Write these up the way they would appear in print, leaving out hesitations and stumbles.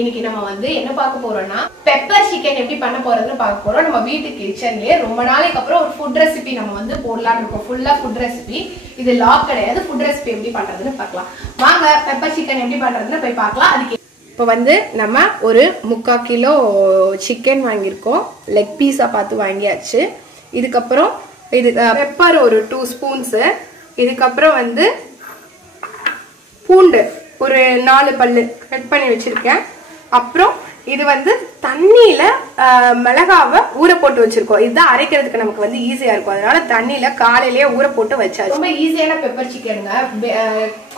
இன்னைக்கு நம்ம வந்து என்ன பார்க்க போறோம்னா பெப்பர் சிக்கன் எப்படி பண்ண போறதுன்னு பார்க்க போறோம். நம்ம வீட்டு கிச்சன்லயே ரொம்ப நாளைக்கு அப்புறம் ஒரு ஃபுட் ரெசிபி நம்ம வந்து போடலாம்னு இருக்கோம். ஃபுல்லா ஃபுட் ரெசிபி, இது லாக் கிடையாது. ஃபுட் ரெசிபி எப்படி பண்றதுன்னு பார்க்கலாம். வாங்க பெப்பர் சிக்கன் எப்படி பண்றதுன்னு போய் பார்க்கலாம். அதுக்கு இப்போ வந்து நம்ம ஒரு 3/4 கிலோ சிக்கன் வாங்கியிருக்கோம். லெக் பீஸா பார்த்து வாங்கியாச்சு. இதுக்கப்புறம் இது பெப்பர் ஒரு 2 ஸ்பூன்ஸ். இதுக்கப்புறம் வந்து பூண்டு ஒரு 4 பல்லு கட் பண்ணி வச்சிருக்கேன். அப்புறம் இது வந்து தண்ணியில மிளகாவை ஊற போட்டு வச்சிருக்கோம். இதுதான் அரைக்கிறதுக்கு நமக்கு வந்து ஈஸியா இருக்கும். அதனால தண்ணியில காலையிலேயே ஊற போட்டு வச்சாச்சு. ரொம்ப ஈஸியான பெப்பர் சிக்கனுங்க.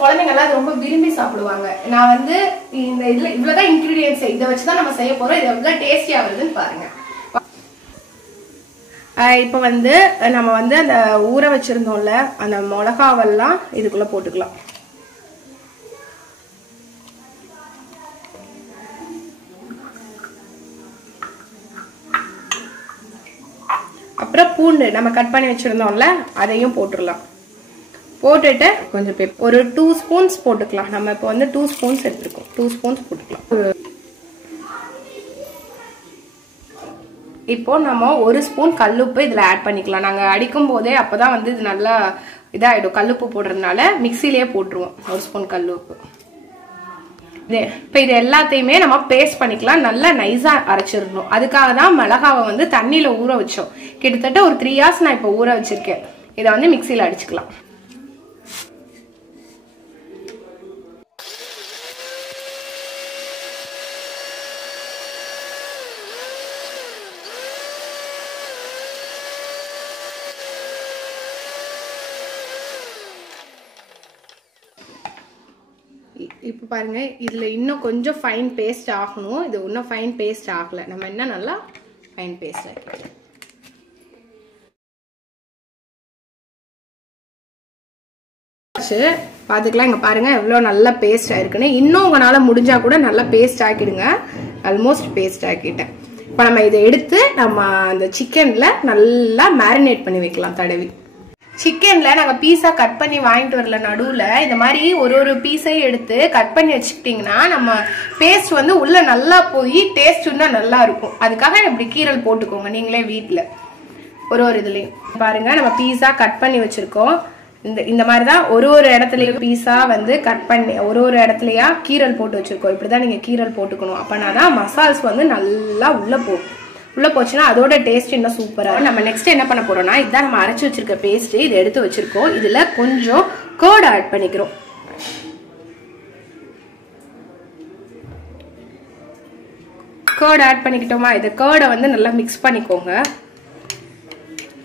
குழந்தைங்க எல்லாம் ரொம்ப விரும்பி சாப்பிடுவாங்க. நான் வந்து இந்த இதுல இவ்வளவுதான் இன்கிரீடியன்ஸ், இதை வச்சுதான் நம்ம செய்ய போறோம். இது எவ்வளவு டேஸ்டியா வருதுன்னு பாருங்க. இப்ப வந்து நம்ம வந்து அந்த ஊற வச்சிருந்தோம்ல அந்த மிளகாவெல்லாம் இதுக்குள்ள போட்டுக்கலாம். அப்புறம் பூண்டு நம்ம கட் பண்ணி வச்சிருந்தோம்ல அதையும் போட்டுடலாம். போட்டுட்டு கொஞ்சம் ஒரு 2 ஸ்பூன்ஸ் போட்டுக்கலாம். நம்ம இப்போ வந்து 2 ஸ்பூன்ஸ் எடுத்துருக்கோம். 2 ஸ்பூன்ஸ் போட்டுக்கலாம். இப்போ நம்ம 1 ஸ்பூன் கல்லுப்பு இதுல ஆட் பண்ணிக்கலாம். நாங்க அடிக்கும் போதே அப்பதான் வந்து இது நல்லா இதாயிடும். கல்லுப்பு போடுறதுனால மிக்சிலேயே போட்டுருவோம் 1 ஸ்பூன் கல்லுப்பு. இப்ப இது எல்லாத்தையுமே நம்ம பேஸ்ட் பண்ணிக்கலாம். நல்லா நைஸா அரைச்சிடணும். அதுக்காக தான் மிளகாவை வந்து தண்ணியில ஊற வச்சோம். கிட்டத்தட்ட ஒரு 3 hours நான் இப்ப ஊற வச்சிருக்கேன். இதை வந்து மிக்சியில அடிச்சுக்கலாம். இப்போ பாருங்க, இதுல இன்னும் கொஞ்சம் ஃபைன் பேஸ்ட் ஆகணும். இது இன்னும் ஃபைன் பேஸ்ட் ஆகல. நம்ம என்ன நல்லா ஃபைன் பேஸ்ட் ஆக்கிக்கலாம். பாத்துக்கலாம். இங்க பாருங்க எவ்வளவு நல்ல பேஸ்ட் ஆயிருக்குன்னு. இன்னும் உங்களால முடிஞ்சா கூட நல்லா பேஸ்ட் ஆக்கிடுங்க. ஆல்மோஸ்ட் பேஸ்ட் ஆக்கிட்டேன். இப்ப நம்ம இதை எடுத்து நம்ம அந்த சிக்கன்ல நல்லா மேரினேட் பண்ணி வைக்கலாம் தடவி. சிக்கன்ல நாங்க பீஸா கட் பண்ணி வாங்கிட்டு வரல, நடுவுல இந்த மாதிரி ஒரு பீஸையும் எடுத்து கட் பண்ணி வச்சுக்கிட்டீங்கன்னா நம்ம பேஸ்ட் வந்து உள்ள நல்லா போய் டேஸ்ட் இன்னும் நல்லா இருக்கும். அதுக்காக இப்படி கீரல் போட்டுக்கோங்க நீங்களே வீட்டுல. ஒரு இதுலயும் பாருங்க நம்ம பீஸா கட் பண்ணி வச்சிருக்கோம். இந்த மாதிரிதான் ஒரு இடத்துலயும் பீஸா வந்து கட் பண்ணி ஒரு இடத்துலயா கீரல் போட்டு வச்சிருக்கோம். இப்படிதான் நீங்க கீரல் போட்டுக்கணும். அப்பனாதான் மசால்ஸ் வந்து நல்லா உள்ள போச்சுன்னா அதோட டேஸ்ட் இன்னும் சூப்பரா. நம்ம நெக்ஸ்ட் என்ன பண்ண போறோம்னா, இதுதான் நம்ம அரைச்சு வச்சிருக்க பேஸ்ட். இதை எடுத்து வச்சிருக்கோம். இதுல கொஞ்சம் கர்ட் ஆட் பண்ணிக்கிறோம். கர்ட் ஆட் பண்ணிக்கிட்டோமா? இந்த கர்டை வந்து நல்லா மிக்ஸ் பண்ணிக்கோங்க.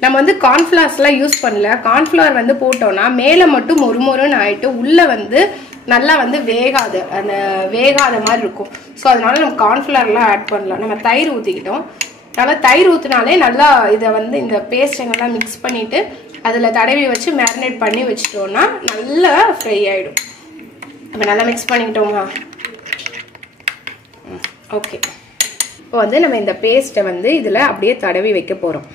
நம்ம வந்து கார்ன்ஃபிளவர்ஸ் எல்லாம் யூஸ் பண்ணல. கார்ன்ஃபிளவர் வந்து போட்டோம்னா மேல மட்டும் மொறுமொறுன்னு ஆயிட்டு உள்ள வந்து நல்லா வந்து வேகாத மாதிரி இருக்கும். ஸோ அதனால நம்ம கார்ன்ஃபிளவர் எல்லாம் ஆட் பண்ணலாம். நம்ம தயிர் ஊத்திக்கிட்டோம். நல்லா தயிர் ஊத்தினாலே நல்லா இதை வந்து இந்த பேஸ்ட் நல்லா மிக்ஸ் பண்ணிட்டு அதுல தடவி வச்சு மேரினேட் பண்ணி வச்சுட்டோம்னா நல்லா ஃப்ரை ஆயிடும். நம்ம நல்லா மிக்ஸ் பண்ணிக்கிட்டோமா? ஓகே. இப்போ வந்து நம்ம இந்த பேஸ்ட்டை வந்து இதுல அப்படியே தடவி வைக்க போறோம்.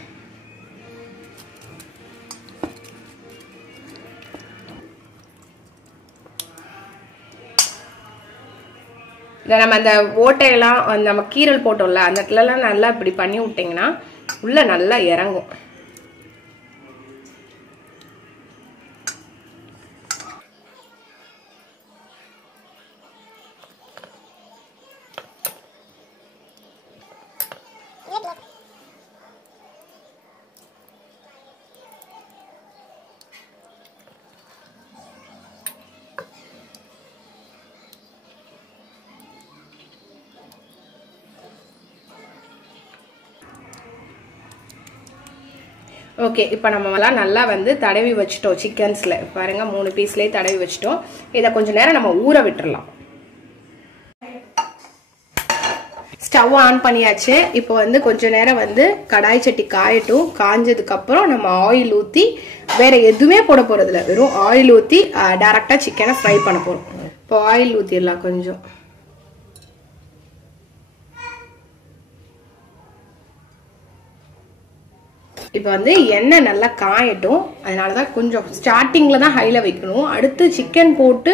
நம்ம அந்த ஓட்டையெல்லாம் நம்ம கீரல் போட்டோம்ல அந்த இடத்துல எல்லாம் நல்லா இப்படி பண்ணி விட்டீங்கன்னா உள்ள நல்லா இறங்கும். ஓகே. இப்போ நம்ம நல்லா வந்து தடவி வச்சிட்டோம். சிக்கன்ஸ்ல பாருங்க 3 பீஸ்லயே தடவி வச்சிட்டோம். இதை கொஞ்ச நேரம் நம்ம ஊற விட்டுறலாம். ஸ்டவ் ஆன் பண்ணியாச்சு. இப்போ வந்து கொஞ்ச நேரம் வந்து கடாய் சட்டி காயட்டும். காஞ்சதுக்கு அப்புறம் நம்ம ஆயில் ஊத்தி, வேற எதுவுமே போட போறது இல்லை, வெறும் ஆயில் ஊத்தி டைரக்டா சிக்கனை ஃப்ரை பண்ண போறோம். இப்போ ஆயில் ஊத்திடலாம் கொஞ்சம். இப்போ வந்து எண்ணெய் நல்லா காயட்டும். அதனாலதான் கொஞ்சம் ஸ்டார்டிங்ல தான் ஹைல வைக்கணும். அடுத்து சிக்கன் போட்டு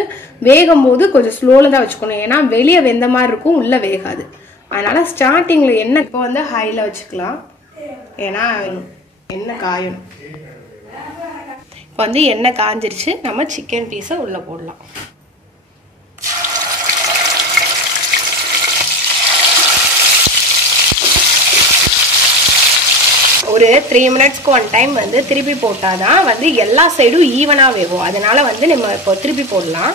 வேகும் போது கொஞ்சம் ஸ்லோல தான் வச்சுக்கணும். ஏன்னா வெளியே வெந்த மாதிரி இருக்கும், உள்ள வேகாது. அதனால ஸ்டார்டிங்ல எண்ணெய் இப்போ வந்து ஹைல வச்சுக்கலாம். ஏன்னா எண்ணெய் காயணும். இப்போ வந்து எண்ணெய் காஞ்சிருச்சு. நம்ம சிக்கன் பீஸை உள்ள போடலாம். ஒரு 3 மினிட்ஸ்க்கு ஒன் டைம் வந்து திருப்பி போட்டாதான் வந்து எல்லா சைடும் ஈவனா வேகும். அதனால வந்து நம்ம இப்போ திருப்பி போடலாம்.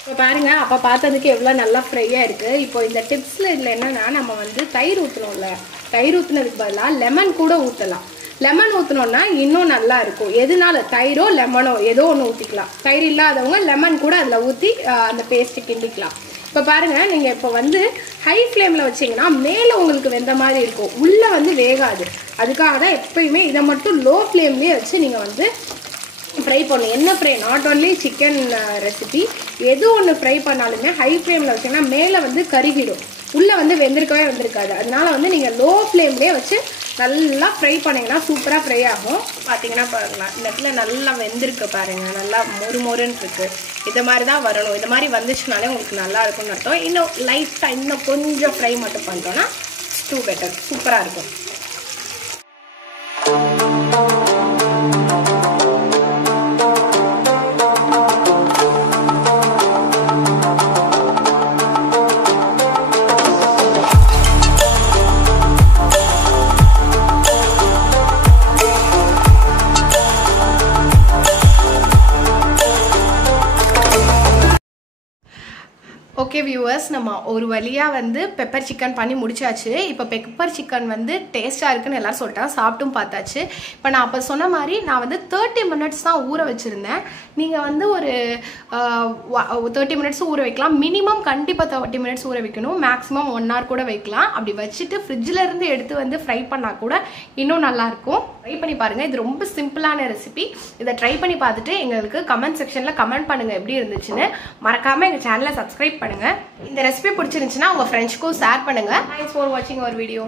இப்போ பாருங்க, அப்போ பார்த்ததுக்கு எவ்வளோ நல்லா ஃப்ரையாக இருக்கு. இப்போ இந்த டிப்ஸ்ல இதில் என்னன்னா, நம்ம வந்து தயிர் ஊற்றணும்ல, தயிர் ஊற்றுனதுக்கு பதிலாக லெமன் கூட ஊற்றலாம். லெமன் ஊற்றினோன்னா இன்னும் நல்லா இருக்கும். எதுனால தயிரோ லெமனோ ஏதோ ஒன்று ஊற்றிக்கலாம். தயிர் இல்லாதவங்க லெமன் கூட அதில் ஊற்றி அந்த பேஸ்ட்டு கிண்டிக்கலாம். இப்போ பாருங்க, நீங்கள் இப்போ வந்து ஹை ஃப்ளேமில் வச்சிங்கன்னா மேலே உங்களுக்கு வெந்த மாதிரி இருக்கும், உள்ளே வந்து வேகாது. அதுக்காக தான் எப்பயுமே இதை மட்டும் லோ ஃப்ளேம்லேயே வச்சு நீங்கள் வந்து ஃப்ரை பண்ணணும். என்ன fry, not only chicken recipe, எது ஒன்று ஃப்ரை பண்ணாலுமே ஹை ஃப்ளேமில் வச்சிங்கன்னா மேலே வந்து கருகிடும், உள்ளே வந்து வெந்திருக்கவே வந்திருக்காது. அதனால வந்து நீங்கள் லோ ஃப்ளேம்லேயே வச்சு நல்லா ஃப்ரை பண்ணிங்கன்னா சூப்பராக ஃப்ரை ஆகும். பார்த்தீங்கன்னா பாருங்களேன், இந்த இடத்துல நல்லா வெந்திருக்கு பாருங்கள், நல்லா மொறு மொறுன்னு இருக்குது. இது மாதிரி தான் வரணும். இது மாதிரி வந்துச்சுனாலே உங்களுக்கு நல்லா இருக்கும்னு அர்த்தம். இன்னும் லைட்டாக இன்னும் கொஞ்சம் ஃப்ரை மட்டும் பண்ணிட்டோன்னா டூ பெட்டர், சூப்பராக இருக்கும். ஓகே வியூவர்ஸ், நம்ம ஒரு வழியாக வந்து பெப்பர் சிக்கன் பண்ணி முடிச்சாச்சு. இப்போ பெப்பர் சிக்கன் வந்து டேஸ்ட்டாக இருக்குன்னு எல்லாரும் சொல்லிட்டாங்க, சாப்பிட்டும் பார்த்தாச்சு. இப்போ நான் அப்போ சொன்ன மாதிரி நான் வந்து 30 மினிட்ஸ் தான் ஊற வச்சுருந்தேன். நீங்கள் வந்து ஒரு 30 மினிட்ஸ் ஊற வைக்கலாம். மினிமம் கண்டிப்பாக 30 மினிட்ஸ் ஊற வைக்கணும். மேக்ஸிமம் 1 hour கூட வைக்கலாம். அப்படி வச்சுட்டு ஃப்ரிட்ஜில் இருந்து எடுத்து வந்து ஃப்ரை பண்ணால் கூட இன்னும் நல்லாயிருக்கும். ட்ரை பண்ணி பாருங்கள். இது ரொம்ப சிம்பிளான ரெசிபி. இதை ட்ரை பண்ணி பார்த்துட்டு எங்களுக்கு கமெண்ட் செக்ஷனில் கமெண்ட் பண்ணுங்கள் எப்படி இருந்துச்சுன்னு. மறக்காமல் எங்கள் சேனலை சப்ஸ்கிரைப் பண்ணுங்க. இந்த ரெசிபி பிடிச்சிருந்துச்சுன்னா உங்க ஃப்ரெண்ட்ஸ்க்கும் ஷேர் பண்ணுங்க. தேங்க்ஸ் ஃபார் வாட்சிங் அவர் வீடியோ.